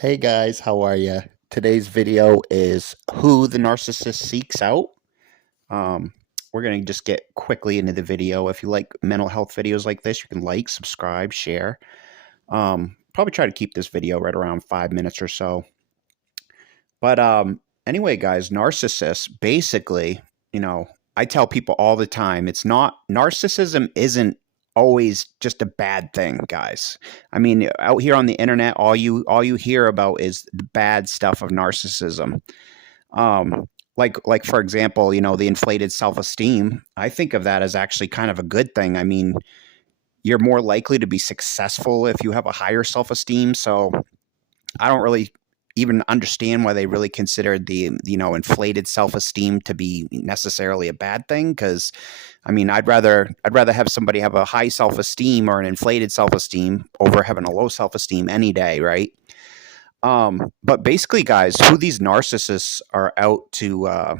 Hey guys, how are you? Today's video is who the narcissist seeks out. Um, we're going to just get quickly into the video. If you like mental health videos like this, you can like, subscribe, share. Probably try to keep this video right around 5 minutes or so. But anyway, guys, narcissists basically, I tell people all the time, it's not narcissism isn't always just a bad thing, guys. I mean, out here on the internet, all you hear about is the bad stuff of narcissism. Um, like for example, the inflated self-esteem. I think of that as actually kind of a good thing. I mean, you're more likely to be successful if you have a higher self-esteem. So I don't really even understand why they really considered the inflated self-esteem to be necessarily a bad thing. Because I mean, I'd rather have somebody have a high self-esteem or an inflated self-esteem over having a low self-esteem any day, right? But basically, guys, who these narcissists are out to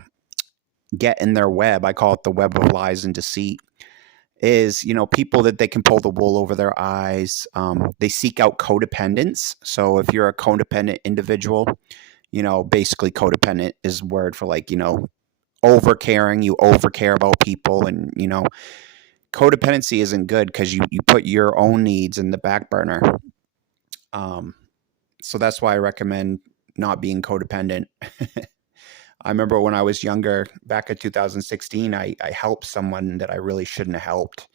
get in their web, I call it the web of lies and deceit, is people that they can pull the wool over their eyes. They seek out codependence. So if you're a codependent individual, basically codependent is a word for like over caring. You over care about people, and codependency isn't good because you put your own needs in the back burner. So that's why I recommend not being codependent. I remember when I was younger, back in 2016, I helped someone that I really shouldn't have helped.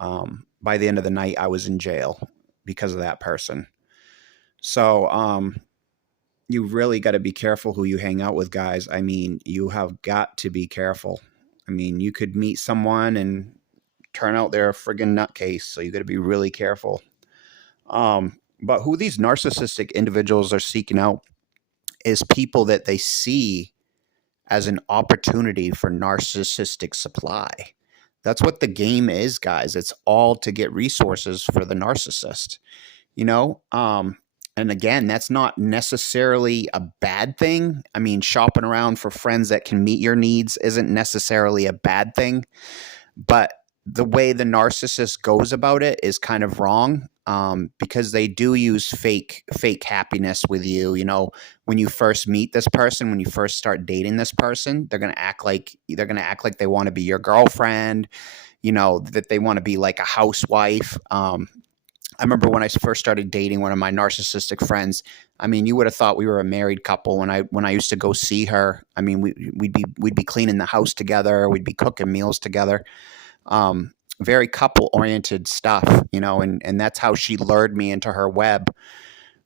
By the end of the night, I was in jail because of that person. So you really got to be careful who you hang out with, guys. I mean, you have got to be careful. I mean, you could meet someone and turn out they're a friggin' nutcase, so you got to be really careful. But who these narcissistic individuals are seeking out is people that they see as an opportunity for narcissistic supply. That's what the game is, guys. It's all to get resources for the narcissist, you know? And again, that's not necessarily a bad thing. I mean, shopping around for friends that can meet your needs isn't necessarily a bad thing, but the way the narcissist goes about it is kind of wrong, because they do use fake happiness with you. When you first meet this person, when you first start dating this person, they're gonna act like they want to be your girlfriend. That they want to be like a housewife. I remember when I first started dating one of my narcissistic friends. I mean, you would have thought we were a married couple when I used to go see her. I mean, we'd be cleaning the house together, we'd be cooking meals together. Very couple oriented stuff, and that's how she lured me into her web,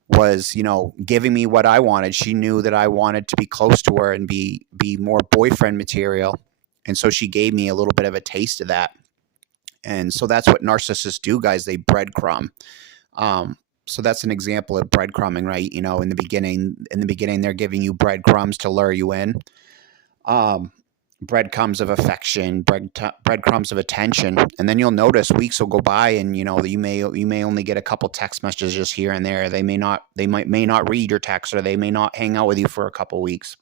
was, giving me what I wanted. She knew that I wanted to be close to her and be more boyfriend material. And so she gave me a little bit of a taste of that. And so that's what narcissists do, guys. They breadcrumb. So that's an example of breadcrumbing, right? In the beginning, they're giving you breadcrumbs to lure you in. Breadcrumbs of affection, breadcrumbs of attention, and then you'll notice weeks will go by, and you may only get a couple text messages here and there. They may not read your text, or they may not hang out with you for a couple weeks.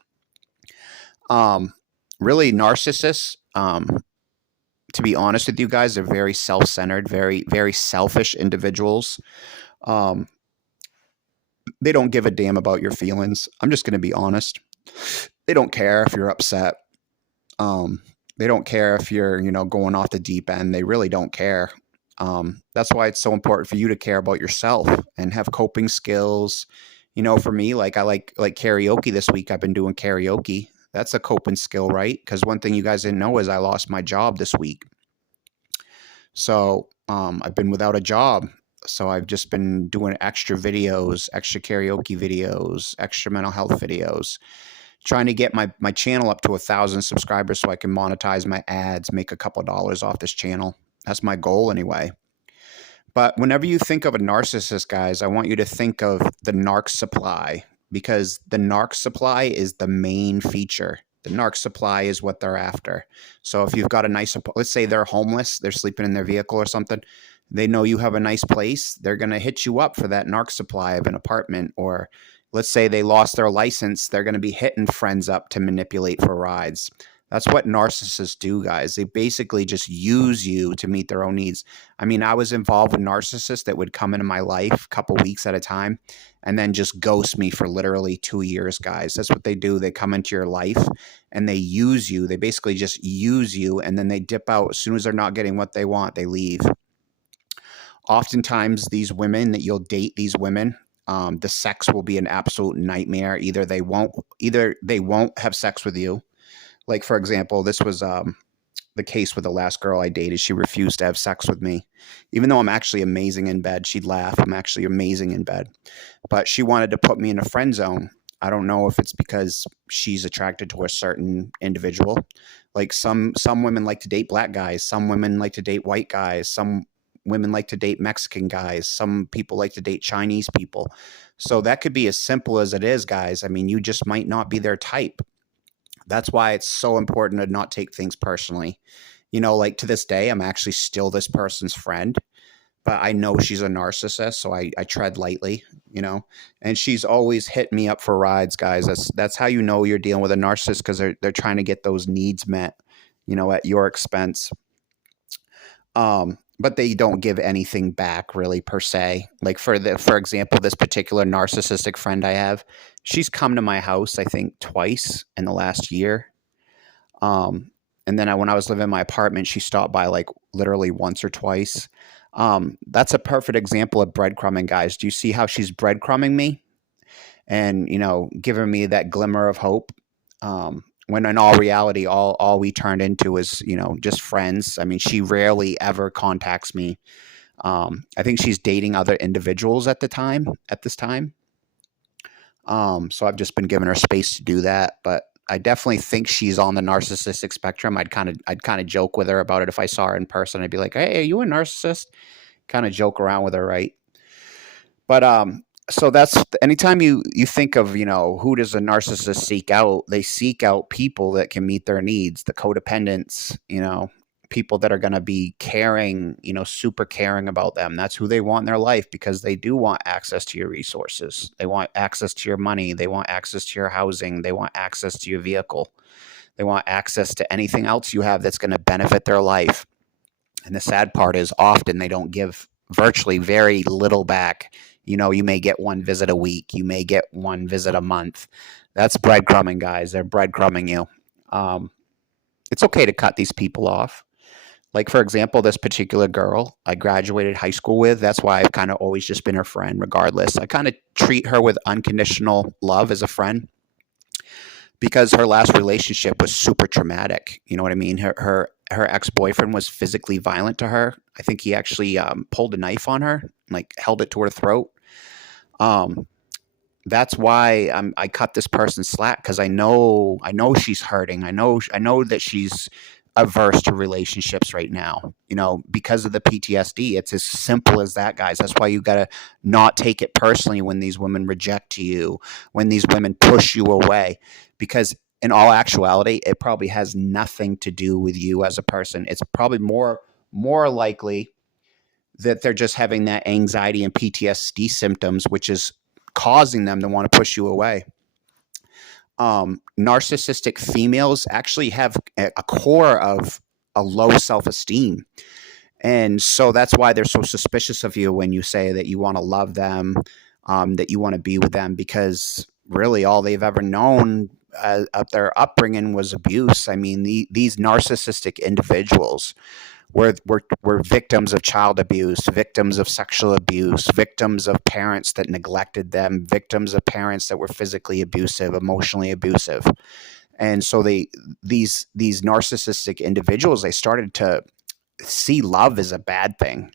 Really, narcissists, to be honest with you guys, are very self-centered, very, very selfish individuals. They don't give a damn about your feelings. I'm just going to be honest. They don't care if you're upset. They don't care if you're, going off the deep end. They really don't care. That's why it's so important for you to care about yourself and have coping skills. For me, like I like karaoke this week. I've been doing karaoke. That's a coping skill, right? Because one thing you guys didn't know is I lost my job this week. So I've been without a job. So I've just been doing extra videos, extra karaoke videos, extra mental health videos, trying to get my channel up to 1,000 subscribers so I can monetize my ads, make a couple of dollars off this channel. That's my goal anyway. But whenever you think of a narcissist, guys, I want you to think of the narc supply, because the narc supply is the main feature. The narc supply is what they're after. So if you've got a nice, let's say they're homeless, they're sleeping in their vehicle or something, they know you have a nice place, they're going to hit you up for that narc supply of an apartment. Or let's say they lost their license, they're going to be hitting friends up to manipulate for rides. That's what narcissists do, guys. They basically just use you to meet their own needs. I mean, I was involved with narcissists that would come into my life a couple weeks at a time and then just ghost me for literally 2 years, guys. That's what they do. They come into your life and they use you. They basically just use you, and then they dip out. As soon as they're not getting what they want, they leave. Oftentimes, these women that you'll date, these women, the sex will be an absolute nightmare. Either they won't have sex with you. Like, for example, this was the case with the last girl I dated. She refused to have sex with me. Even though I'm actually amazing in bed, she'd laugh. I'm actually amazing in bed. But she wanted to put me in a friend zone. I don't know if it's because she's attracted to a certain individual. Like some women like to date black guys. Some women like to date white guys. Some women like to date Mexican guys. Some people like to date Chinese people. So that could be as simple as it is, guys. I mean, you just might not be their type. That's why it's so important to not take things personally. Like to this day, I'm actually still this person's friend, but I know she's a narcissist, so I tread lightly. And she's always hit me up for rides, guys. That's how you know you're dealing with a narcissist, because they're trying to get those needs met, at your expense. But they don't give anything back really per se. Like for example, this particular narcissistic friend I have, she's come to my house, I think twice in the last year. And then when I was living in my apartment, she stopped by like literally once or twice. That's a perfect example of breadcrumbing, guys. Do you see how she's breadcrumbing me and, giving me that glimmer of hope? When in all reality, all we turned into is, just friends. I mean, she rarely ever contacts me. I think she's dating other individuals at this time. So I've just been giving her space to do that. But I definitely think she's on the narcissistic spectrum. I'd kind of joke with her about it if I saw her in person. I'd be like, "Hey, are you a narcissist?" Kind of joke around with her, right? But so that's anytime you think of, who does a narcissist seek out? They seek out people that can meet their needs, the codependents, people that are going to be caring, super caring about them. That's who they want in their life, because they do want access to your resources. They want access to your money. They want access to your housing. They want access to your vehicle. They want access to anything else you have that's going to benefit their life. And the sad part is often they don't give virtually very little back. You may get one visit a week. You may get one visit a month. That's breadcrumbing, guys. They're breadcrumbing you. It's okay to cut these people off. Like, for example, this particular girl I graduated high school with, that's why I've kind of always just been her friend regardless. I kind of treat her with unconditional love as a friend, because her last relationship was super traumatic. You know what I mean? Her ex-boyfriend was physically violent to her. I think he actually pulled a knife on her, like held it to her throat. That's why I cut this person slack, because I know she's hurting. I know that she's averse to relationships right now, because of the PTSD. It's as simple as that, guys. That's why you got to not take it personally when these women reject you, when these women push you away, because in all actuality, it probably has nothing to do with you as a person. It's probably more likely that they're just having that anxiety and PTSD symptoms, which is causing them to want to push you away. Narcissistic females actually have a core of a low self-esteem. And so that's why they're so suspicious of you when you say that you want to love them, that you want to be with them, because really all they've ever known of their upbringing was abuse. I mean, these narcissistic individuals were victims of child abuse, victims of sexual abuse, victims of parents that neglected them, victims of parents that were physically abusive, emotionally abusive. And so these narcissistic individuals, they started to see love as a bad thing.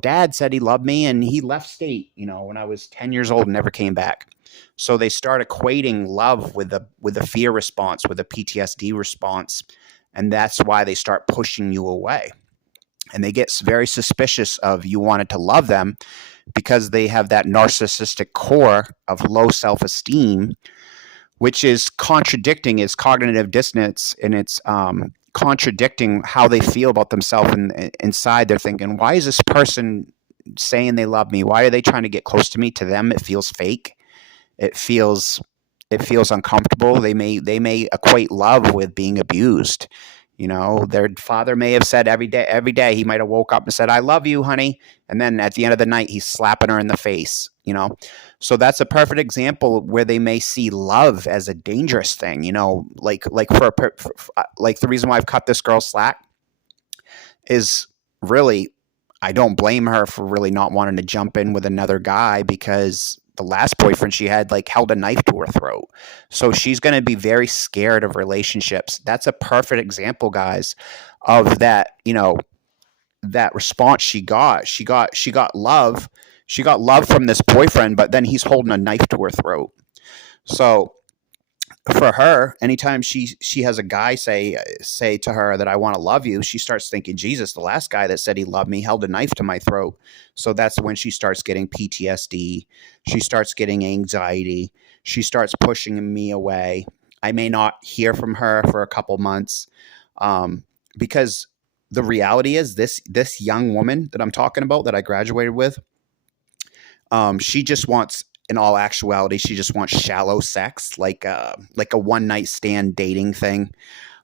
Dad said he loved me and he left state, when I was 10 years old and never came back. So they start equating love with a fear response, with a PTSD response. And that's why they start pushing you away. And they get very suspicious of you wanted to love them, because they have that narcissistic core of low self-esteem, which is contradicting its cognitive dissonance, and it's contradicting how they feel about themselves. And inside they're thinking, why is this person saying they love me? Why are they trying to get close to me? To them, it feels fake. It feels it feels uncomfortable. They may equate love with being abused. You know, their father may have said every day he might have woke up and said, "I love you, honey," and then at the end of the night he's slapping her in the face. You know, so that's a perfect example where they may see love as a dangerous thing. You know, like the reason why I've cut this girl slack is really, I don't blame her for really not wanting to jump in with another guy, because the last boyfriend she had like held a knife to her throat. So she's going to be very scared of relationships. That's a perfect example, guys, of that, you know, that response she got. She got love. She got love from this boyfriend, but then he's holding a knife to her throat. So for her, anytime she has a guy say to her that I want to love you, she starts thinking, Jesus, the last guy that said he loved me held a knife to my throat. So that's when she starts getting PTSD. She starts getting anxiety. She starts pushing me away. I may not hear from her for a couple months, because the reality is this young woman that I'm talking about that I graduated with, she just wants, in all actuality, she just wants shallow sex, like a one night stand dating thing.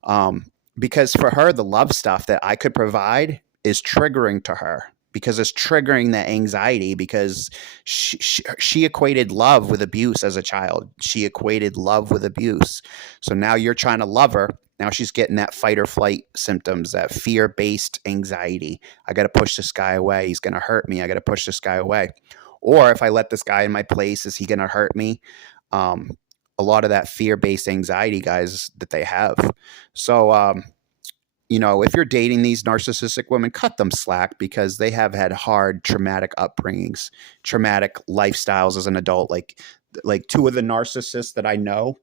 Um, because for her, the love stuff that I could provide is triggering to her, because it's triggering that anxiety, because she equated love with abuse as a child. She equated love with abuse. So now you're trying to love her. Now she's getting that fight or flight symptoms, that fear based anxiety. I got to push this guy away. He's going to hurt me. I got to push this guy away. Or if I let this guy in my place, is he going to hurt me? Um, a lot of that fear based anxiety, guys, that they have. So, you know, if you're dating these narcissistic women, cut them slack, because they have had hard, traumatic upbringings, traumatic lifestyles as an adult. Like two of the narcissists that I know,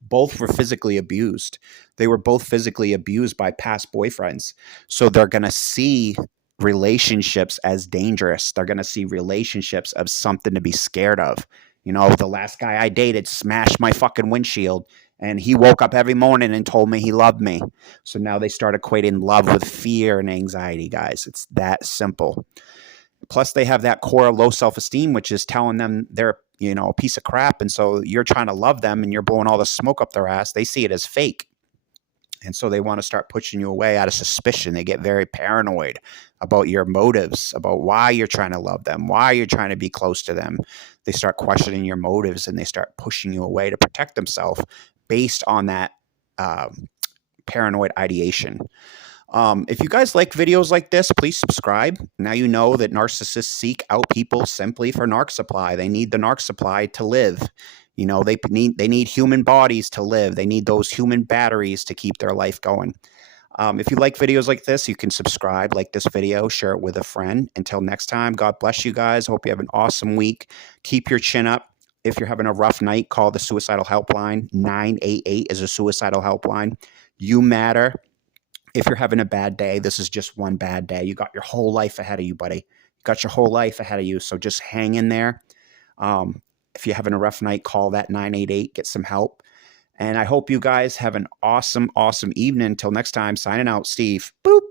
both were physically abused. They were both physically abused by past boyfriends. So they're going to see relationships as dangerous. They're going to see relationships as something to be scared of. You know, the last guy I dated smashed my fucking windshield, and he woke up every morning and told me he loved me. So now they start equating love with fear and anxiety, guys. It's that simple. Plus, they have that core low self-esteem, which is telling them they're, you know, a piece of crap. And so you're trying to love them and you're blowing all the smoke up their ass. They see it as fake. And so they want to start pushing you away out of suspicion. They get very paranoid about your motives, about why you're trying to love them, why you're trying to be close to them. They start questioning your motives, and they start pushing you away to protect themselves based on that paranoid ideation. If you guys like videos like this, please subscribe. Now you know that narcissists seek out people simply for narc supply. They need the narc supply to live. You know, they need human bodies to live. They need those human batteries to keep their life going. If you like videos like this, you can subscribe, like this video, share it with a friend. Until next time, God bless you guys. Hope you have an awesome week. Keep your chin up. If you're having a rough night, call the suicidal helpline. 988 is a suicidal helpline. You matter. If you're having a bad day, this is just one bad day. You got your whole life ahead of you, buddy. You got your whole life ahead of you. So just hang in there. If you're having a rough night, call that 988, get some help. And I hope you guys have an awesome, awesome evening. Until next time, signing out, Steve. Boop.